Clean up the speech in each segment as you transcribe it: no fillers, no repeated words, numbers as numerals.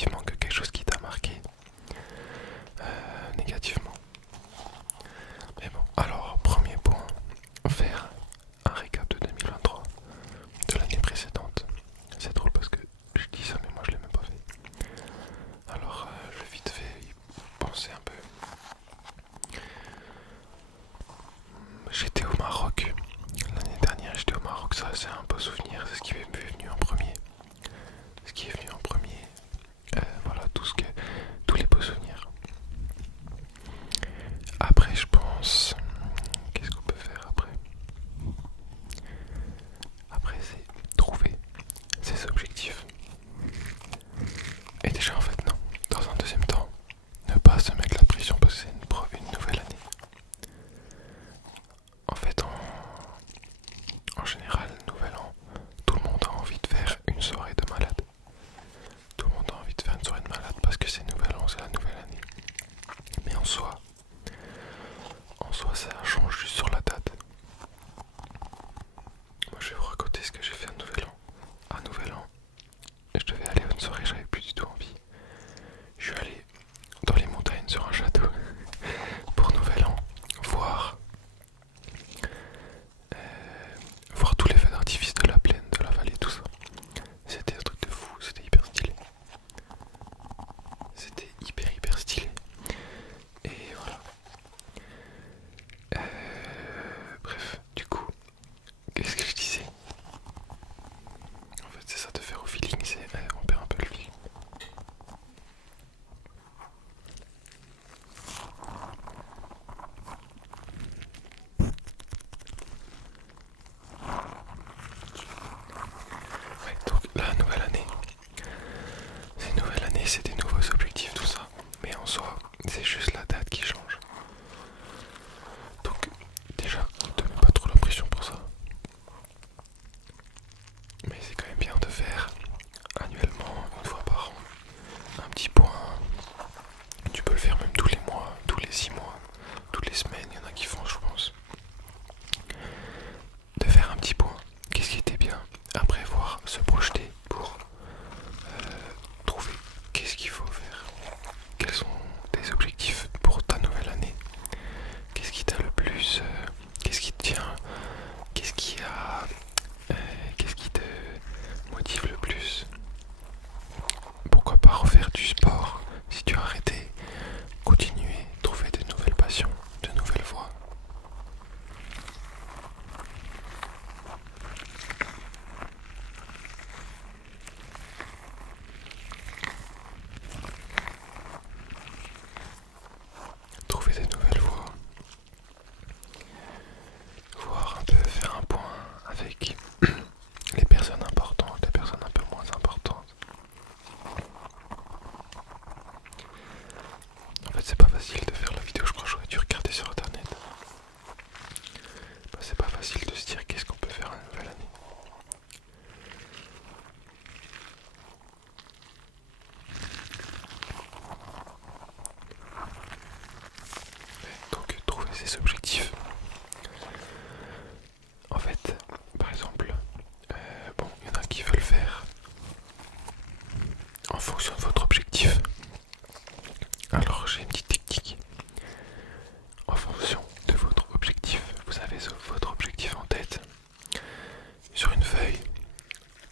effectivement que quelque chose qui t'a marqué négativement. Mais bon, alors premier point, faire un récap de 2023, de l'année précédente. C'est drôle parce que je dis ça mais moi je l'ai même pas fait. Alors je vais vite fait y penser un peu. J'étais au Maroc. L'année dernière j'étais au Maroc, ça c'est un beau souvenir, c'est ce qui m'est venu en premier. Ce qui est venu en premier. Voilà tous les beaux souvenirs. Après je pense. Qu'est-ce qu'on peut faire après? Après c'est trouver ses objectifs. Et déjà en fait non. Dans un deuxième temps, ne pas se mettre la pression parce que c'est une nouvelle année. En fait en général, nouvel an, tout le monde a envie de faire une soirée de malade. Tout le monde a envie de faire une soirée de malade parce que c'est nouvel an, c'est la nouvelle année. Mais en soi ça change juste sur la date. Moi je vais vous raconter ce que j'ai fait à Nouvel An. À Nouvel An, je devais aller à une soirée, j'avais plus du tout envie. Je suis allé dans les montagnes sur un château pour Nouvel An, voir, voir tous les feux d'artifice de la plaine, de la vallée, tout ça. C'était un truc de fou, c'était hyper stylé. C'était hyper stylé. Et voilà. Bref, du coup, qu'est-ce que je disais? En fait c'est ça de faire au feeling, on perd un peu le fil. Ouais, donc la nouvelle année. C'est une nouvelle année, c'est des nouveaux objectifs, tout ça. Mais en soi, c'est juste la date qui change. Donc déjà, ne te mets pas trop la pression pour ça. Mais c'est quand même bien de faire annuellement, une fois par an, un petit point. Tu peux le faire même tous les mois, tous les 6 mois, toutes les semaines, il y en a qui font je pense. De faire un petit point, qu'est-ce qui était bien, après voir, se projeter pour trouver qu'est-ce qu'il faut faire, quels sont tes objectifs pour ta nouvelle année, qu'est-ce qui t'a le plus, qu'est-ce qui te tient, qu'est-ce qui a, qu'est-ce qui te motive le plus. Pourquoi pas refaire du sport si tu as arrêté, continuer, trouver de nouvelles passions, de nouvelles voies. Trouver des nouvelles voies, voir un peu, faire un point avec les personnes importantes, les personnes un peu moins importantes. En fait c'est pas facile de faire la vidéo, je crois que j'aurais dû regarder sur internet. Bah, c'est pas facile de se dire qu'est-ce qu'on peut faire à la nouvelle année. Donc trouver ses objectifs. En fait, par exemple, bon, il y en a qui veulent faire en fonction de votre objectif. Alors j'ai une petite technique. En fonction de votre objectif, vous avez votre objectif en tête. Sur une feuille,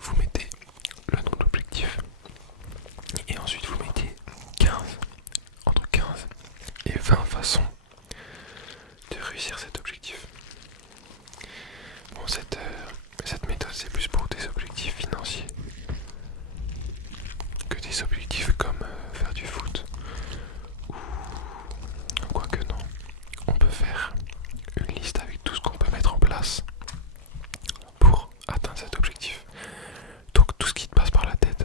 vous mettez le nom de l'objectif. Et ensuite vous mettez 15, entre 15 et 20 façons de réussir cet objectif. Bon, cette méthode c'est plus pour des objectifs financiers que des objectifs comme faire du foot ou quoique non. On peut faire une liste avec tout ce qu'on peut mettre en place pour atteindre cet objectif. Donc tout ce qui te passe par la tête,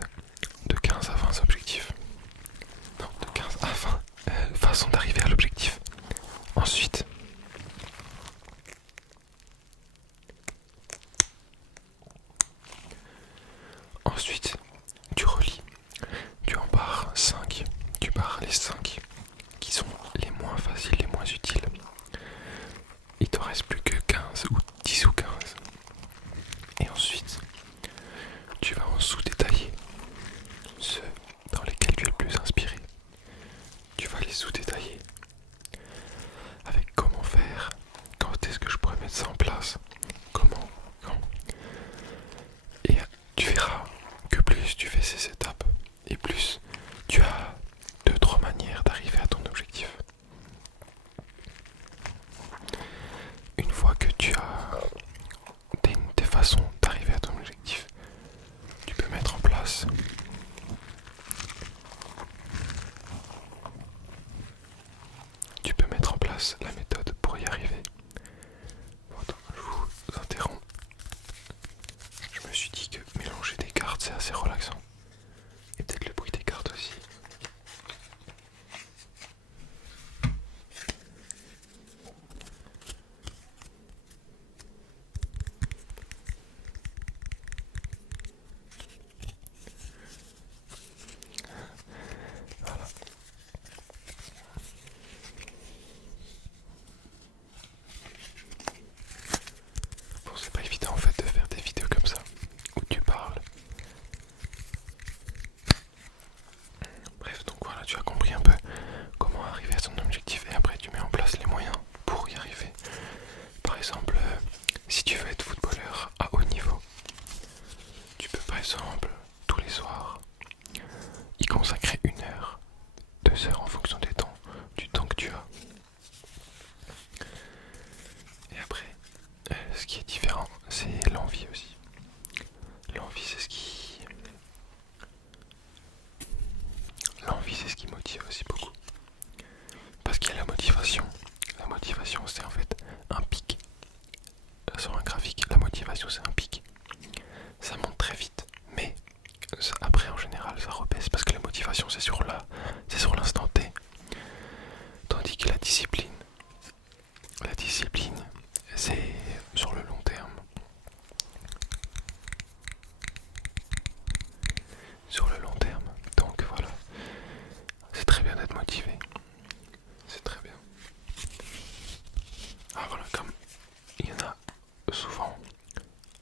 de 15 à 20 objectifs. Non, de 15 à 20 façons d'arriver à l'objectif. Ensuite, tu relis. Tu en barres 5. Tu barres les 5 qui sont les moins faciles, les moins utiles. Il t'en reste plus que 15 ou 10 ou 15. Et ensuite, tu vas en sous-détailler ceux dans lesquels sous-détaillé avec comment faire, quand est-ce que je pourrais mettre ça en place, comment, quand. Et tu verras que plus tu fais ces étapes, et plus tu as 2-3 manières d'arriver à ton objectif. Une fois que tu as tes façons d'arriver à ton objectif, tu peux mettre en place la méthode pour y arriver. Bon, attends, je vous interromps. Je me suis dit que mélanger des cartes c'est assez relaxant. Et peut-être le bruit des cartes aussi. Voilà. Bon, c'est pas évident en fait de faire des vidéos comme ça, où tu parles. Bref, donc voilà, tu as compris un peu comment arriver à son objectif et après tu mets en place les moyens pour y arriver. Par exemple, si tu veux être footballeur à haut niveau, tu peux par exemple tous les soirs y consacrer 1 heure, 2 heures en fonction du temps que tu as. Et après, ce qui est différent, c'est l'envie aussi. L'envie, c'est ce qui motive aussi beaucoup. Parce qu'il y a la motivation. La motivation, c'est en fait un pic. Sur un graphique, la motivation, c'est un pic. Ça monte très vite, mais après, en général, ça rebaisse parce que la motivation, c'est sur l'instant T. Tandis que la discipline, c'est sur le long terme. Sur le long terme. Donc voilà, c'est très bien d'être motivé. C'est très bien. Ah voilà, comme il y en a souvent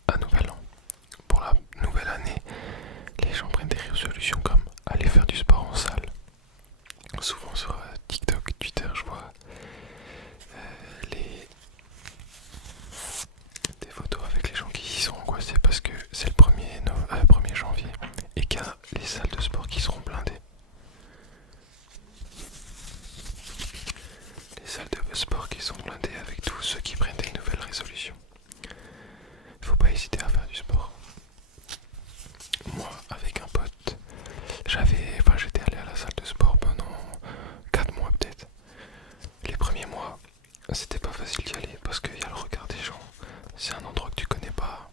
à Nouvel An. Pour la nouvelle année, les gens prennent des résolutions comme aller faire du sport en salle. Souvent sur TikTok, Twitter, je vois des photos avec les gens qui y sont angoissés parce que c'est le 1er janvier et qu'il y a les salles de sport qui seront blindées. Les salles de sport qui sont blindées avec tous ceux qui prennent des nouvelles résolutions. Il faut pas hésiter à faire du sport. Moi, avec un pote, j'étais allé à la salle de sport pendant 4 mois peut-être. Les premiers mois, c'était pas facile d'y aller parce qu'il y a le regard des gens. C'est un endroit que tu connais pas.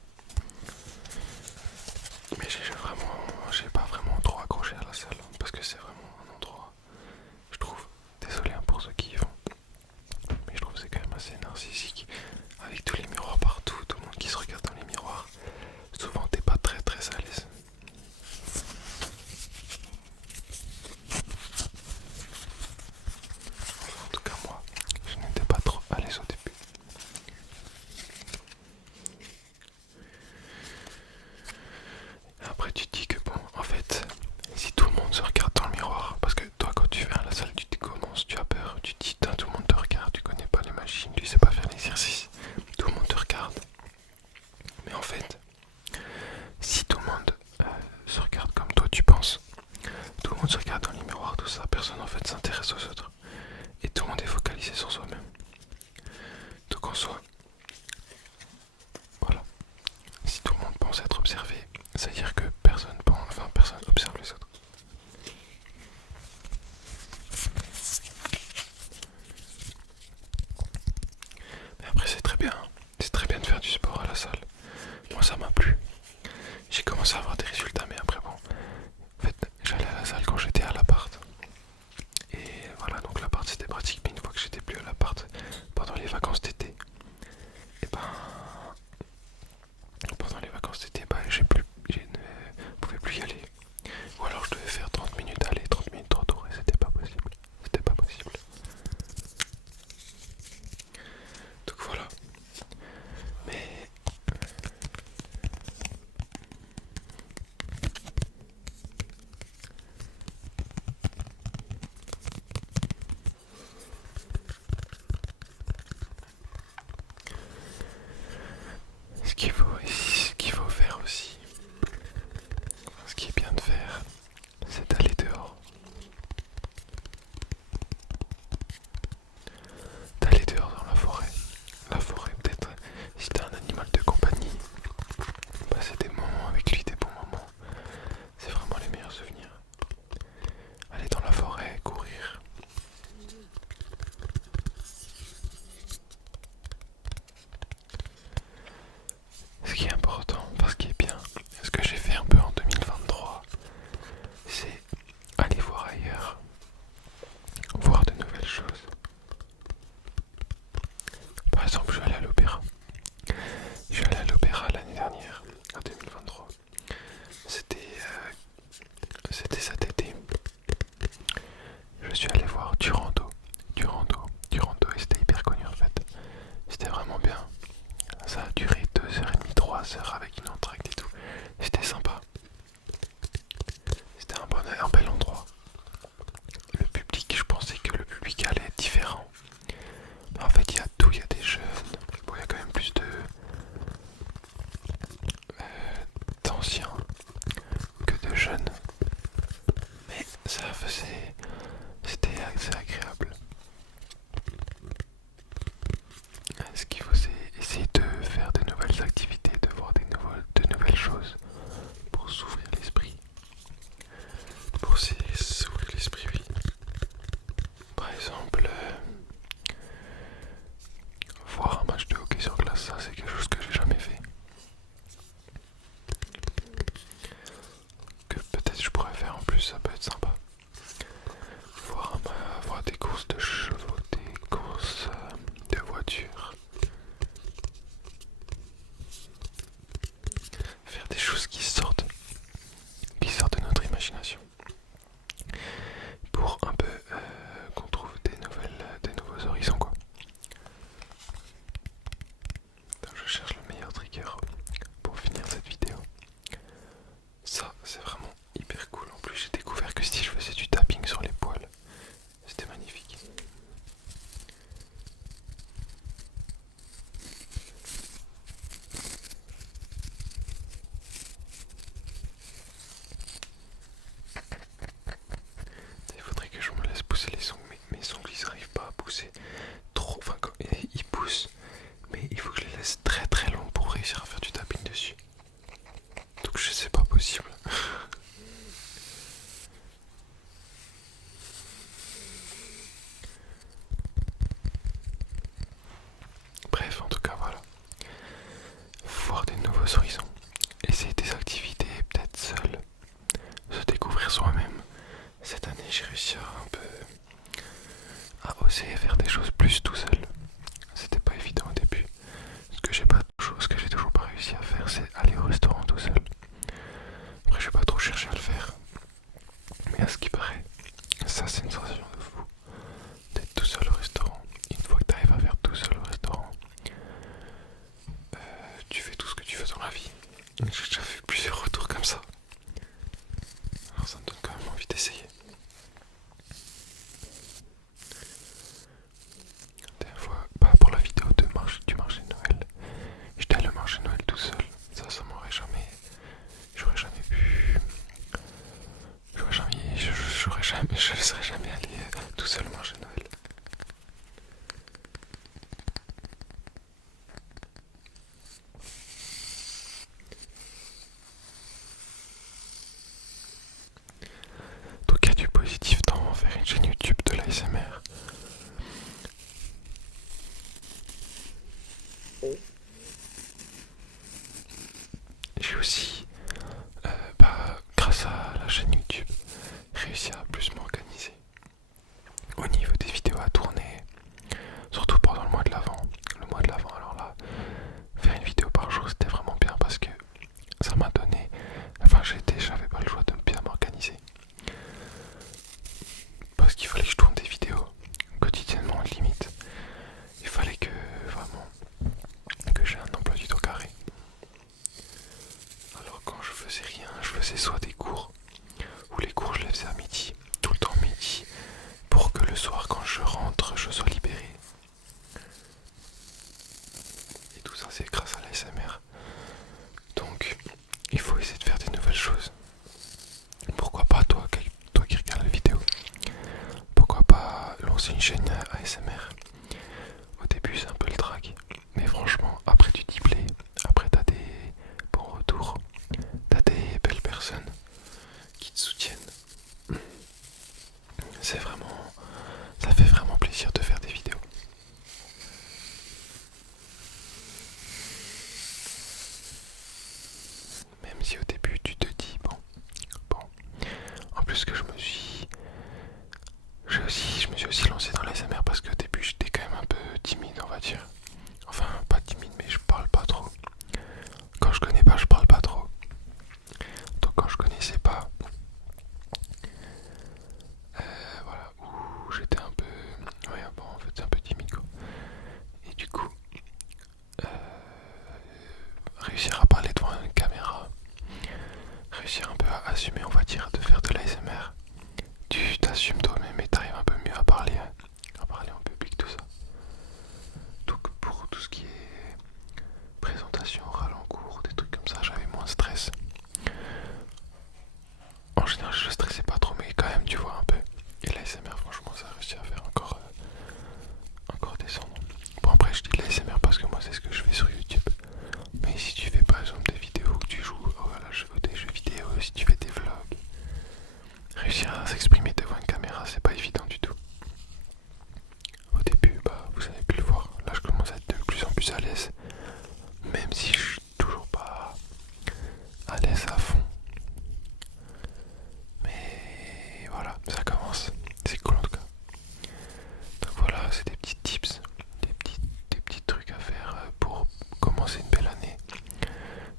Mais j'ai pas vraiment trop accroché à la salle parce que c'est vraiment un endroit, je trouve, désolé pour ceux qui y vont, mais je trouve que c'est quand même assez narcissique avec tous les miroirs partout, tout le monde qui se regarde dans les miroirs. Souvent t'es pas très très à l'aise. En tout cas moi, je n'étais pas trop à l'aise au début. Après tu te dis que bon, en fait, si tout le monde se regarde dans le miroir, parce que toi quand tu viens à la salle, tu commences, tu as peur, tu te dis tout le monde te regarde, tu connais pas les machines, tu sais pas faire l'exercice, tout le monde te regarde. Mais en fait, si tout le monde se regarde comme toi tu penses, tout le monde se regarde dans les miroirs, tout ça, personne en fait s'intéresse aux autres. Et tout le monde est focalisé sur soi-même. Donc en soi, voilà. Si tout le monde pense être observé, c'est-à-dire que personne observe les autres. Mais après c'est très bien de faire du sport à la salle. Moi ça m'a plu. J'ai commencé à avoir des résultats, mais après bon, en fait j'allais à la salle quand j'étais à l'appart. Et voilà, donc l'appart c'était pratique, mais une fois que j'étais plus à l'appart, pendant les vacances d'été, et ben pendant les vacances d'été, j'ai ça faisait... C'était assez agréable. Ce qu'il faut, c'est essayer de faire de nouvelles activités, de voir de nouvelles choses pour s'ouvrir l'esprit. Pour s'ouvrir l'esprit, oui. Par exemple, voir un match de hockey sur glace, ça c'est quelque chose que j'ai jamais fait. Que peut-être je pourrais faire en plus, ça peut être sympa. Voir des courses de chevaux, des courses de voitures. Faire des choses qui sortent de notre imagination. Pour un peu qu'on trouve des nouveaux horizons quoi. Donc je cherche le meilleur trigger pour finir cette vidéo. Ça c'est vraiment hyper cool. En plus j'ai découvert que si je faisais du tapping sur les poils, c'était magnifique. Il faudrait que je me laisse pousser les ongles, mais mes ongles ils n'arrivent pas à pousser trop. Enfin, quand ils poussent, mais il faut que je les laisse très très longs pour réussir à faire du tapping dessus. Donc je sais pas possible. Bref, en tout cas voilà. Voir des nouveaux horizons, essayer des activités peut-être seul, se découvrir soi-même. Cette année j'ai réussi un peu à oser faire des choses plus tout seul. C'était pas évident au début. Ce que j'ai toujours pas réussi à faire, c'est aller au restaurant tout seul. Après j'ai pas trop cherché à le faire. Mais à ce qui paraît, ça c'est une sensation de fou. D'être tout seul au restaurant. Une fois que t'arrives à faire tout seul au restaurant, tu fais tout ce que tu veux dans la vie. J'ai déjà fait plusieurs retours comme ça. Alors ça me donne quand même envie d'essayer. Dernière fois, pour la vidéo du marché de Noël, j'étais allé au marché de Noël tout seul. Ça m'aurait jamais... J'aurais jamais pu... Je ne serais jamais allé tout seul au marché de Noël. Donc il y a du positif dans faire une chaîne YouTube de l'ASMR. J'ai aussi, grâce à la chaîne YouTube, réussi à plus m'organiser au niveau des vidéos à tourner, surtout pendant le mois de l'Avent. Le mois de l'Avent, alors là, faire une vidéo par jour, c'était vraiment bien parce que ça m'a donné... Enfin, j'avais pas le choix de bien m'organiser. Parce qu'il fallait que je tourne des vidéos quotidiennement, limite. Il fallait que, vraiment, que j'ai un emploi du temps carré. Alors quand je faisais rien, je faisais soit des cours, ou les cours je les faisais à midi, tout le temps midi, pour que le soir quand je rentre, je sois libéré. Et tout ça c'est grâce à l'ASMR. Donc il faut essayer de faire des nouvelles choses. Pourquoi pas toi qui regardes la vidéo, pourquoi pas lancer une chaîne ASMR. Au début c'est un peu le trac, mais franchement après tu t'y plais, après t'as des bons retours, t'as des belles personnes qui te soutiennent. Ça fait vraiment plaisir de faire des vidéos. Même si au début tu te dis bon. En plus que je me suis aussi lancé dans l'ASMR parce qu'au début j'étais quand même un peu timide on va dire. Enfin pas timide mais je parle pas trop. Quand je connais pas je parle pas trop. Donc quand je connaissais pas, voilà, où j'étais un peu... Ouais bon en fait c'est un peu timide quoi. Et du coup, réussir à parler devant une caméra, réussir un peu à assumer on va dire de faire de l'ASMR, tu t'assumes toi-même et t'arrives un peu mieux à parler en public. réussir à s'exprimer devant une caméra, c'est pas évident du tout. Au début, vous avez pu le voir, là je commence à être de plus en plus à l'aise, même si je suis toujours pas à l'aise à fond. Mais voilà, ça commence, c'est cool en tout cas. Donc voilà, c'est des petits tips, des petits trucs à faire pour commencer une belle année.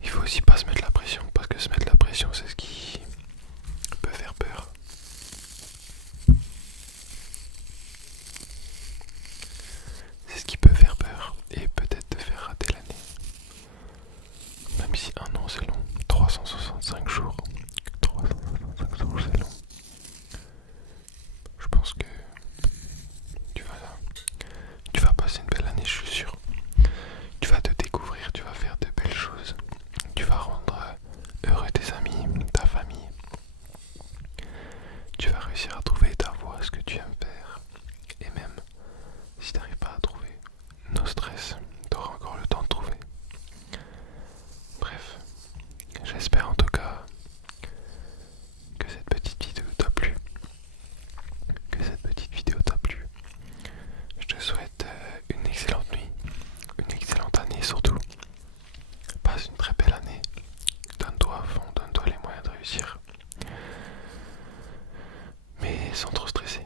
Il faut aussi pas se mettre la pression, parce que se mettre la pression, c'est ce qui peut faire peur. C'est ce qui peut faire peur et peut-être te faire rater l'année. Même si un an c'est long, 365 jours, 365 jours c'est long. Je pense que tu vas passer une belle année, je suis sûr. Tu vas te découvrir, tu vas faire de belles choses. Tu vas rendre heureux tes amis, ta famille. Tu vas réussir à trouver ta voie, ce que tu aimes faire. Et même si tu n'arrives pas à trouver, no stress, tu auras encore le temps de trouver. Bref, j'espère en tout cas que cette petite vidéo t'a plu. Je te souhaite une excellente nuit, une excellente année surtout. Passe une très belle année. Donne-toi à fond, donne-toi les moyens de réussir. Mais sans trop stresser.